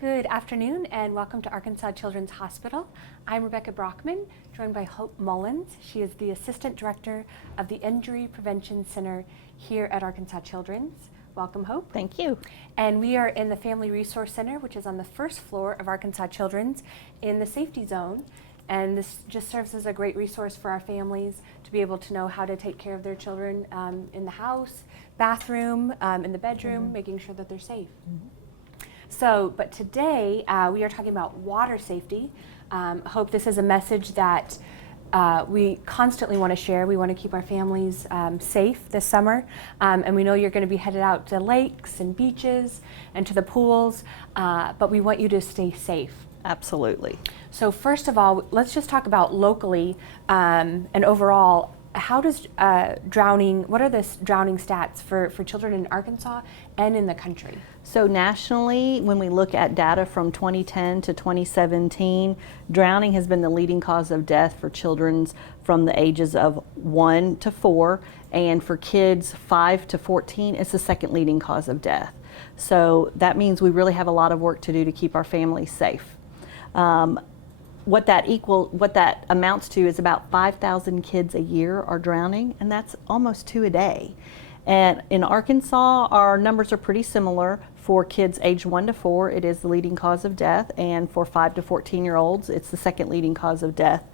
Good afternoon and welcome to Arkansas Children's Hospital. I'm Rebecca Brockman, joined by Hope Mullins. She is the Assistant Director of the Injury Prevention Center here at Arkansas Children's. Welcome, Hope. Thank you. And we are in the Family Resource Center, which is on the first floor of Arkansas Children's in the safety zone. And this just serves as a great resource for our families to be able to know how to take care of their children in the house, bathroom, in the bedroom, making sure that they're safe. So, but today we are talking about water safety. Hope this is a message that we constantly want to share. We want to keep our families safe this summer. And we know you're going to be headed out to lakes and beaches and to the pools, but we want you to stay safe. Absolutely. So first of all, let's just talk about locally and overall. How does drowning, what are the drowning stats for children in Arkansas and in the country? So nationally, when we look at data from 2010 to 2017, drowning has been the leading cause of death for children from the ages of 1 to 4, and for kids 5 to 14, it's the second leading cause of death. So that means we really have a lot of work to do to keep our families safe. What that amounts to is about 5,000 kids a year are drowning, and that's almost 2 a day. And in Arkansas, our numbers are pretty similar. For kids aged 1 to 4, it is the leading cause of death, and for 5 to 14-year-olds, it's the second leading cause of death.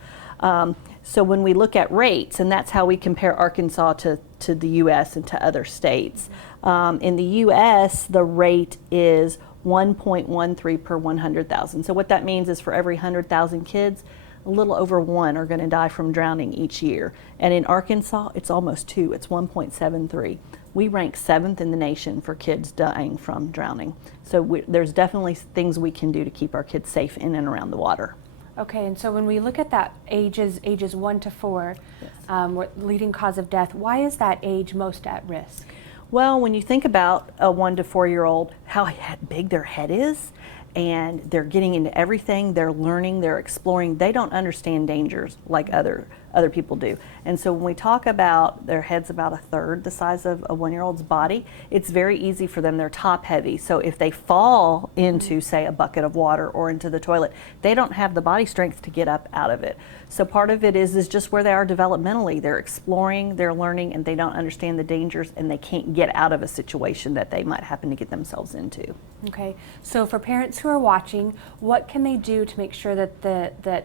So when we look at rates, and that's how we compare Arkansas to the U.S. and to other states. In the U.S., the rate is 1.13 per 100,000. So what that means is for every 100,000 kids, a little over 1 are going to die from drowning each year. And in Arkansas, it's almost 2. It's 1.73. We rank 7th in the nation for kids dying from drowning. So there's definitely things we can do to keep our kids safe in and around the water. Okay, and so when we look at that ages 1 to 4, yes. Leading cause of death, why is that age most at risk? Well, when you think about a 1 to 4-year-old, how big their head is, and they're getting into everything, they're learning, they're exploring, they don't understand dangers like other people do. And so when we talk about their head's about a third the size of a 1-year-old's body, it's very easy for them, they're top heavy. So if they fall into, say, a bucket of water or into the toilet, they don't have the body strength to get up out of it. So part of it is just where they are developmentally. They're exploring, they're learning, and they don't understand the dangers, and they can't get out of a situation that they might happen to get themselves into. Okay, so for parents who are watching, what can they do to make sure that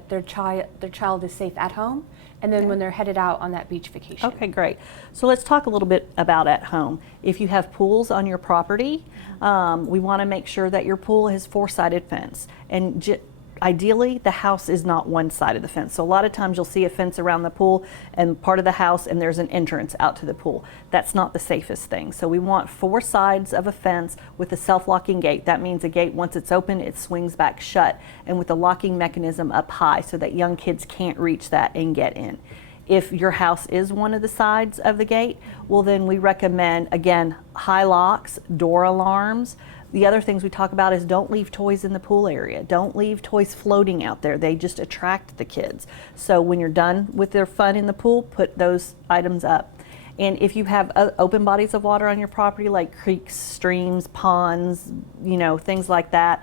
their child is safe at home, and then when they're headed out on that beach vacation? Okay, great. So let's talk a little bit about at home. If you have pools on your property, we want to make sure that your pool has 4-sided fence. And ideally, the house is not one side of the fence. So a lot of times you'll see a fence around the pool and part of the house, and there's an entrance out to the pool. That's not the safest thing. So we want 4 sides of a fence with a self-locking gate. That means a gate, once it's open, it swings back shut, and with the locking mechanism up high so that young kids can't reach that and get in. If your house is one of the sides of the gate, well then we recommend, again, high locks, door alarms. The other things we talk about is don't leave toys in the pool area. Don't leave toys floating out there. They just attract the kids. So when you're done with their fun in the pool, put those items up. And if you have open bodies of water on your property, like creeks, streams, ponds, things like that,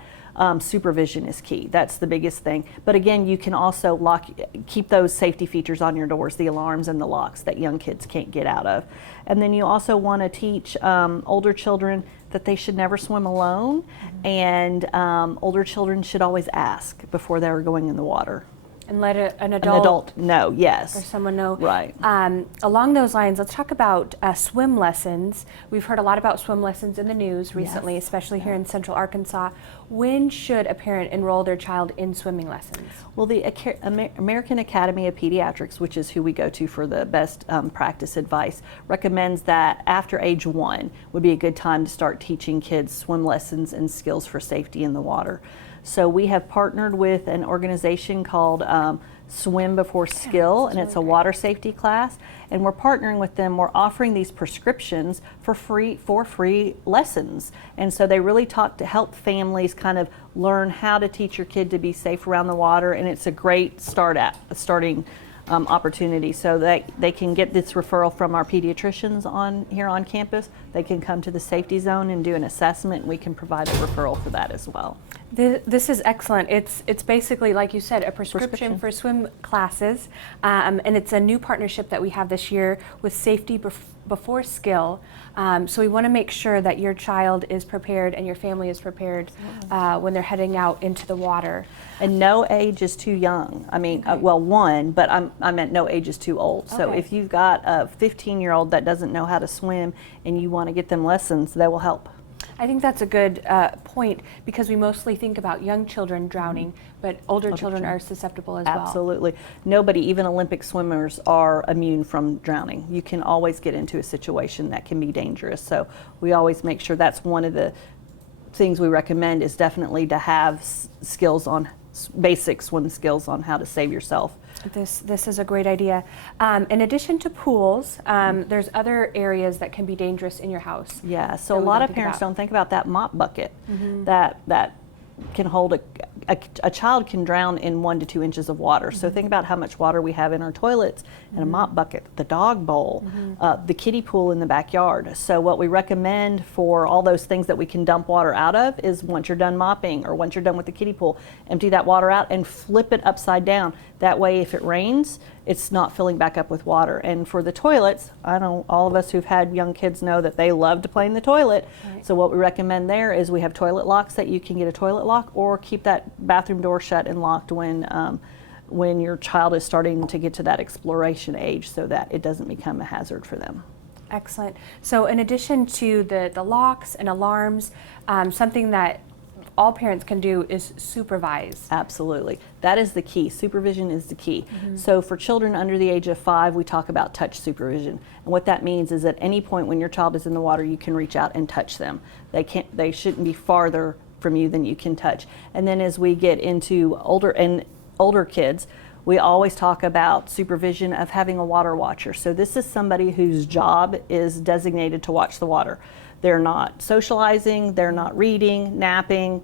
supervision is key. That's the biggest thing. But again, you can also keep those safety features on your doors, the alarms and the locks that young kids can't get out of. And then you also want to teach older children that they should never swim alone, and older children should always ask before they're going in the water. And let an adult know, yes. Or someone know. Right. Along those lines, let's talk about swim lessons. We've heard a lot about swim lessons in the news recently, yes. Especially here in Central Arkansas. When should a parent enroll their child in swimming lessons? Well, the American Academy of Pediatrics, which is who we go to for the best practice advice, recommends that after age 1 would be a good time to start teaching kids swim lessons and skills for safety in the water. So we have partnered with an organization called Swim Before Skill, and it's a water safety class, and we're partnering with them. We're offering these prescriptions for free lessons, and so they really talk to help families kind of learn how to teach your kid to be safe around the water, and it's a great starting opportunity, so that they can get this referral from our pediatricians here on campus. They can come to the safety zone and do an assessment, and we can provide a referral for that as well. This is excellent. It's basically, like you said, a prescription for swim classes, and it's a new partnership that we have this year with Safety Before Skill. So we want to make sure that your child is prepared and your family is prepared when they're heading out into the water. And no age is too young. I mean, well, one, but I meant no age is too old. So if you've got a 15-year-old that doesn't know how to swim and you want to get them lessons, that will help. I think that's a good point, because we mostly think about young children drowning, but older children are susceptible as well. Absolutely. Nobody, even Olympic swimmers, are immune from drowning. You can always get into a situation that can be dangerous. So we always make sure that's one of the things we recommend, is definitely to have skills on basic swim skills on how to save yourself. This is a great idea. In addition to pools, there's other areas that can be dangerous in your house. Yeah, so a lot of parents don't think about that mop bucket that can hold a child can drown in 1 to 2 inches of water. So think about how much water we have in our toilets, and a mop bucket, the dog bowl, the kiddie pool in the backyard. So what we recommend for all those things that we can dump water out of is, once you're done mopping or once you're done with the kiddie pool, empty that water out and flip it upside down. That way, if it rains, it's not filling back up with water. And for the toilets, I know all of us who've had young kids know that they love to play in the toilet. Right. So what we recommend there is we have toilet locks that you can get a toilet lock, or keep that bathroom door shut and locked when your child is starting to get to that exploration age, so that it doesn't become a hazard for them. Excellent. So in addition to the locks and alarms, something that all parents can do is supervise. Absolutely. That is the key. Supervision is the key. So for children under the age of 5, we talk about touch supervision. And what that means is, at any point when your child is in the water, you can reach out and touch them. They shouldn't be farther from you than you can touch. And then as we get into older kids, we always talk about supervision of having a water watcher. So this is somebody whose job is designated to watch the water. They're not socializing, they're not reading, napping,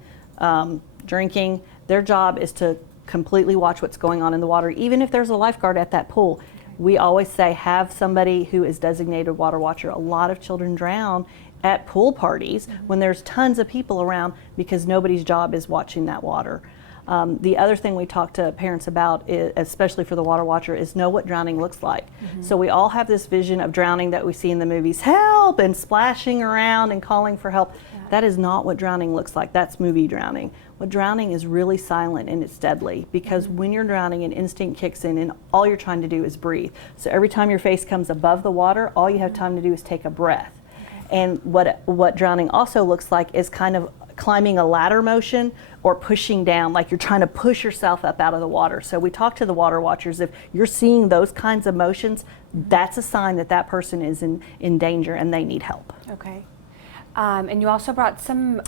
drinking. Their job is to completely watch what's going on in the water, even if there's a lifeguard at that pool. We always say, have somebody who is designated water watcher. A lot of children drown at pool parties when there's tons of people around, because nobody's job is watching that water. The other thing we talk to parents about, especially for the water watcher, is know what drowning looks like. So we all have this vision of drowning that we see in the movies, help, and splashing around and calling for help. That is not what drowning looks like. That's movie drowning. What drowning is really silent, and it's deadly, because when you're drowning, an instinct kicks in and all you're trying to do is breathe. So every time your face comes above the water, all you have time to do is take a breath. And what drowning also looks like is kind of climbing a ladder motion, or pushing down, like you're trying to push yourself up out of the water. So we talk to the water watchers, if you're seeing those kinds of motions, that's a sign that that person is in danger and they need help. Okay. And you also brought some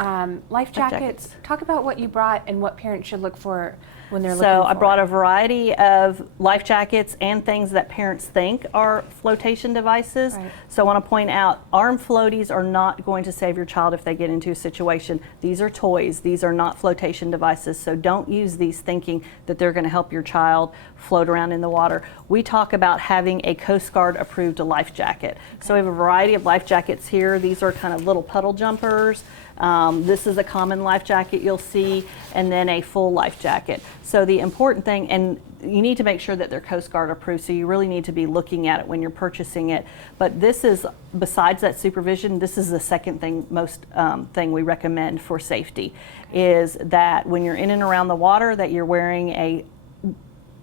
life jackets. Talk about what you brought and what parents should look for when they're looking for. So I brought a variety of life jackets and things that parents think are flotation devices. Right. So I want to point out, arm floaties are not going to save your child if they get into a situation. These are toys. These are not flotation devices. So don't use these thinking that they're going to help your child float around in the water. We talk about having a Coast Guard approved life jacket. So we have a variety of life jackets here. These are kind of little puddle jumpers. This is a common life jacket you'll see, and then a full life jacket. So the important thing, and you need to make sure that they're Coast Guard approved, so you really need to be looking at it when you're purchasing it. But this is, besides that supervision, this is the second thing, most thing we recommend for safety, is that when you're in and around the water, that you're wearing a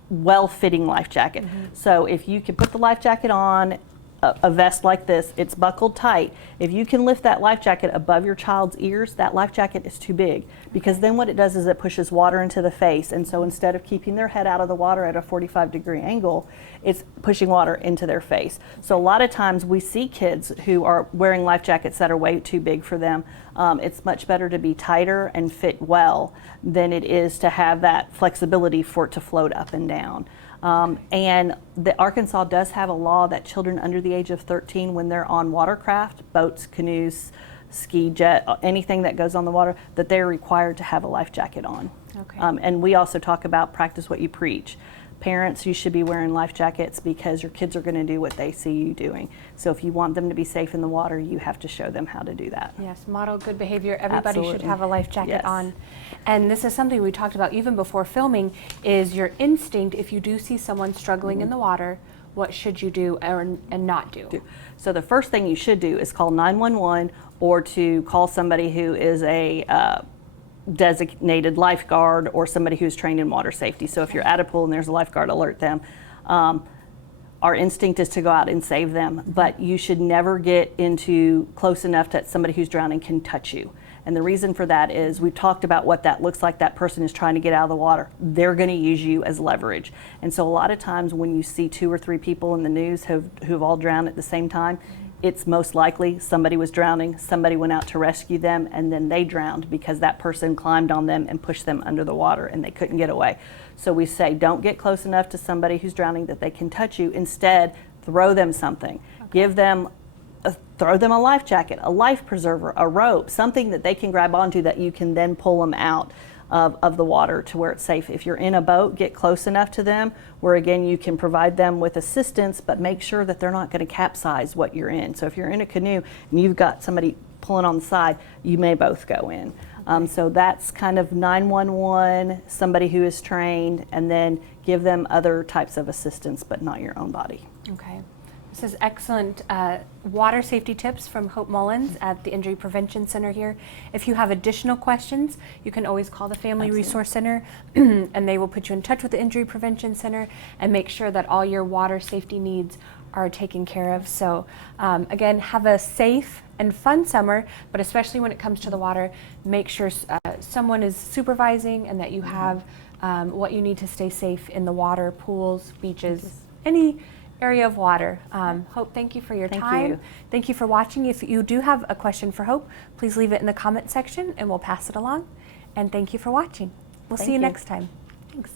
well-fitting life jacket. So if you can put the life jacket on, a vest like this, it's buckled tight. If you can lift that life jacket above your child's ears, that life jacket is too big, because then what it does is it pushes water into the face. And so instead of keeping their head out of the water at a 45-degree angle, it's pushing water into their face. So a lot of times we see kids who are wearing life jackets that are way too big for them. It's much better to be tighter and fit well than it is to have that flexibility for it to float up and down. And the Arkansas does have a law that children under the age of 13, when they're on watercraft, boats, canoes, ski, jet, anything that goes on the water, that they're required to have a life jacket on. Okay. And we also talk about practice what you preach. parents, you should be wearing life jackets because your kids are going to do what they see you doing. So if you want them to be safe in the water, you have to show them how to do that. Yes, model good behavior. Everybody should Absolutely. have a life jacket Yes. on. And this is something we talked about even before filming, is your instinct. If you do see someone struggling in the water, what should you do and not do? So the first thing you should do is call 911 or to call somebody who is a designated lifeguard or somebody who's trained in water safety. So if you're at a pool and there's a lifeguard, alert them. Our instinct is to go out and save them, but you should never get into close enough that somebody who's drowning can touch you. And the reason for that is we've talked about what that looks like. That person is trying to get out of the water. They're going to use you as leverage. And so a lot of times when you see 2 or 3 people in the news who've all drowned at the same time, it's most likely somebody was drowning, somebody went out to rescue them, and then they drowned because that person climbed on them and pushed them under the water and they couldn't get away. So we say don't get close enough to somebody who's drowning that they can touch you. Instead, throw them something. Give them throw them a life jacket, a life preserver, a rope, something that they can grab onto that you can then pull them out of the water to where it's safe. If you're in a boat, get close enough to them where again you can provide them with assistance, but make sure that they're not going to capsize what you're in. So if you're in a canoe and you've got somebody pulling on the side, you may both go in. So that's kind of 911, somebody who is trained, and then give them other types of assistance, but not your own body. Okay. This is excellent water safety tips from Hope Mullins at the Injury Prevention Center here. If you have additional questions, you can always call the Family Resource Center and they will put you in touch with the Injury Prevention Center and make sure that all your water safety needs are taken care of. So again, have a safe and fun summer, but especially when it comes to the water, make sure someone is supervising and that you have what you need to stay safe in the water, pools, beaches, any area of water. Hope, thank you for your time. You. Thank you for watching. If you do have a question for Hope, please leave it in the comment section and we'll pass it along. And thank you for watching. We'll see you next time. Thanks.